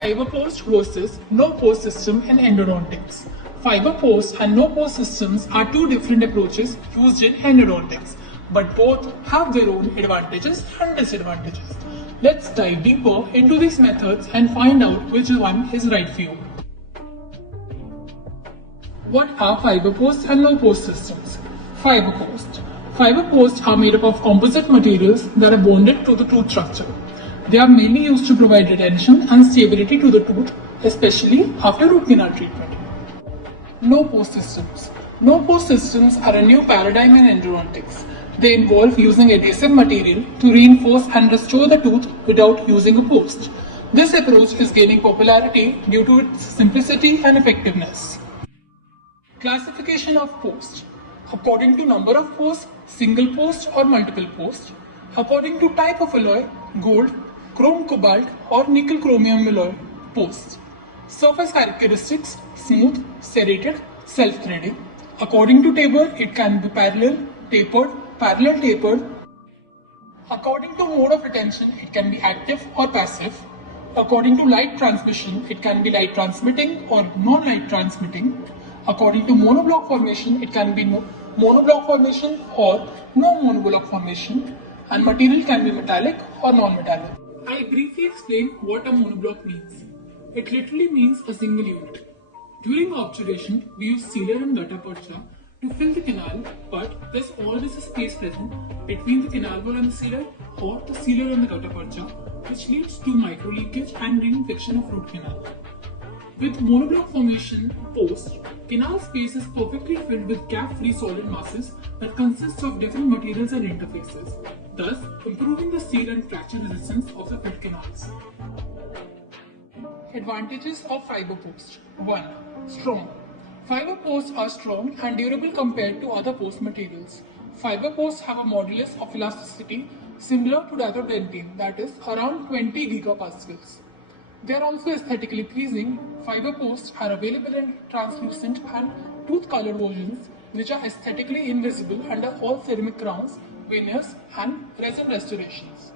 Fiber post versus no post system in endodontics. Fiber post and no post systems are two different approaches used in endodontics, but both have their own advantages and disadvantages. Let's dive deeper into these methods and find out which one is right for you. What are fiber posts and no post systems? Fiber posts. Fiber posts are made up of composite materials that are bonded to the tooth structure. They are mainly used to provide retention and stability to the tooth, especially after root canal treatment. No post systems. No post systems are a new paradigm in endodontics. They involve using adhesive material to reinforce and restore the tooth without using a post. This approach is gaining popularity due to its simplicity and effectiveness. Classification of post. According to number of posts, single post or multiple posts. According to type of alloy, gold, chrome cobalt or nickel chromium alloy posts. Surface characteristics, smooth, serrated, self-threading. According to taper, it can be parallel tapered. According to mode of retention, it can be active or passive. According to light transmission, it can be light transmitting or non-light transmitting. According to monoblock formation, it can be monoblock formation or no monoblock formation, and material can be metallic or non-metallic. I briefly explain what a monoblock means. It literally means a single unit. During obturation, we use sealer and gutta percha to fill the canal, but there's always a space present between the canal wall and the sealer or the sealer and the gutta percha, which leads to micro leakage and reinfection of root canal. With monoblock formation post, canal space is perfectly filled with gap-free solid masses that consist of different materials and interfaces, thus improving the seal and fracture resistance of the filled canals. Advantages of fiber post. 1. Strong. Fiber posts are strong and durable compared to other post materials. Fiber posts have a modulus of elasticity similar to that of dentine, that is around 20 gigapascals. They are also aesthetically pleasing. Fiber posts are available in translucent and tooth-colored versions, which are aesthetically invisible under all ceramic crowns, veneers, and resin restorations.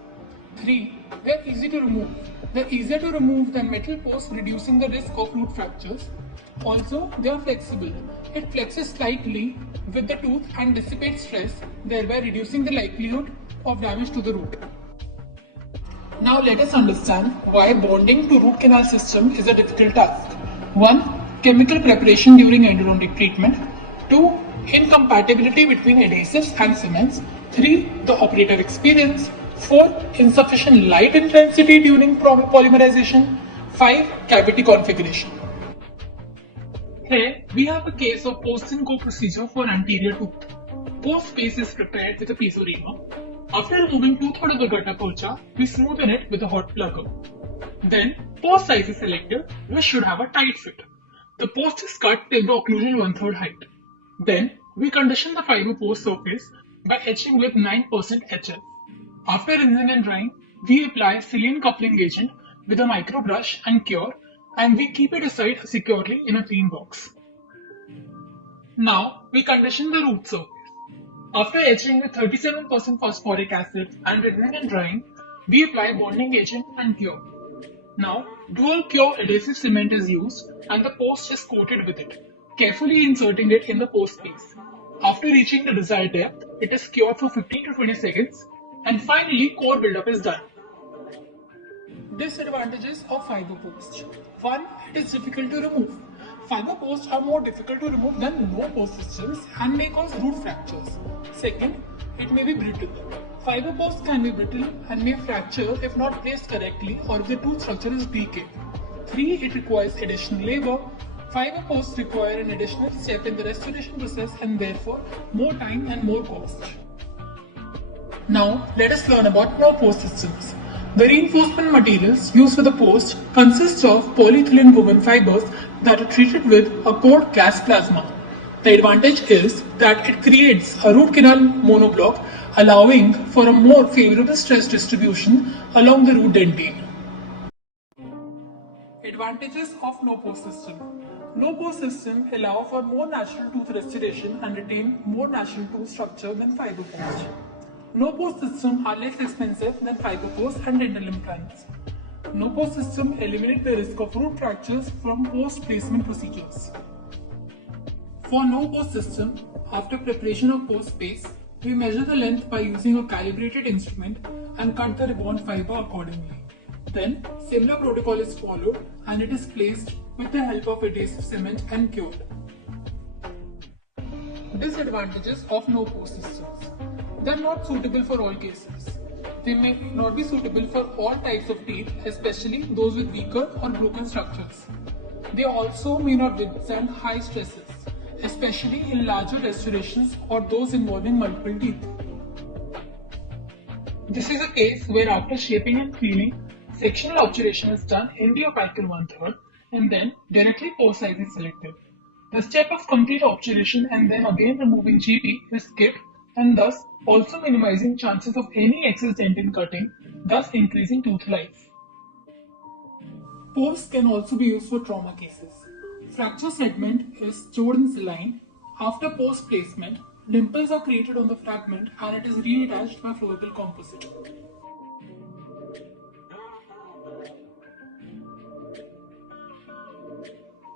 3. They are easy to remove. They are easier to remove than metal posts, reducing the risk of root fractures. Also, they are flexible. It flexes slightly with the tooth and dissipates stress, thereby reducing the likelihood of damage to the root. Now let us understand why bonding to root canal system is a difficult task. 1. Chemical preparation during endodontic treatment. 2. Incompatibility between adhesives and cements. 3. The operator experience. 4. Insufficient light intensity during polymerization. 5. Cavity configuration. Here we have a case of post-and-go procedure for anterior tooth. Post space is prepared with a piezo reamer. After removing tooth out of the gutta percha, we smoothen it with a hot plugger. Then, post size is selected, which should have a tight fit. The post is cut till the occlusal 1/3 height. Then, we condition the fiber post surface by etching with 9% HF. After rinsing and drying, we apply silane coupling agent with a micro brush and cure, and we keep it aside securely in a clean box. Now, we condition the root surface. After etching with 37% phosphoric acid and rinsing and drying, we apply bonding agent and cure. Now, dual cure adhesive cement is used and the post is coated with it, carefully inserting it in the post space. After reaching the desired depth, it is cured for 15 to 20 seconds and finally core buildup is done. Disadvantages of fiber post. 1. It is difficult to remove. Fiber posts are more difficult to remove than no post systems and may cause root fractures. Second, it may be brittle. Fiber posts can be brittle and may fracture if not placed correctly or if the tooth structure is decayed. 3. It requires additional labor. Fiber posts require an additional step in the restoration process and therefore more time and more cost. Now, let us learn about no post systems. The reinforcement materials used for the post consist of polyethylene woven fibers that are treated with a cold gas plasma. The advantage is that it creates a root canal monoblock, allowing for a more favorable stress distribution along the root dentine. Advantages of no post system. No post system allow for more natural tooth restoration and retain more natural tooth structure than fiber post. No post systems are less expensive than fiber posts and dental implants. No-post system eliminates the risk of root fractures from post-placement procedures. For no-post system, after preparation of post space, we measure the length by using a calibrated instrument and cut the ribbon fiber accordingly. Then, similar protocol is followed and it is placed with the help of adhesive cement and cured. Disadvantages of no-post systems. They are not suitable for all cases. They may not be suitable for all types of teeth, especially those with weaker or broken structures. They also may not withstand high stresses, especially in larger restorations or those involving multiple teeth. This is a case where after shaping and cleaning, sectional obturation is done in the apical 1/3 and then directly post size is selected. The step of complete obturation and then again removing GP is skipped and thus also minimizing chances of any excess dentin cutting, thus increasing tooth life. Post can also be used for trauma cases. Fracture segment is stored in saline. After post placement, dimples are created on the fragment and it is reattached by flowable composite.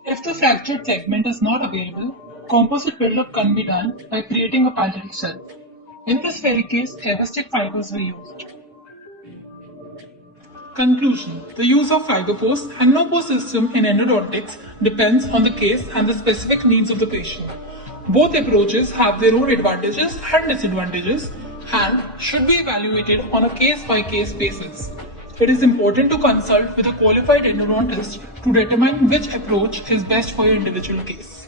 If the fractured segment is not available, composite buildup can be done by creating a parallel shelf. In this very case, elastic fibers were used. Conclusion: the use of fiber post and no post system in endodontics depends on the case and the specific needs of the patient. Both approaches have their own advantages and disadvantages and should be evaluated on a case-by-case basis. It is important to consult with a qualified endodontist to determine which approach is best for your individual case.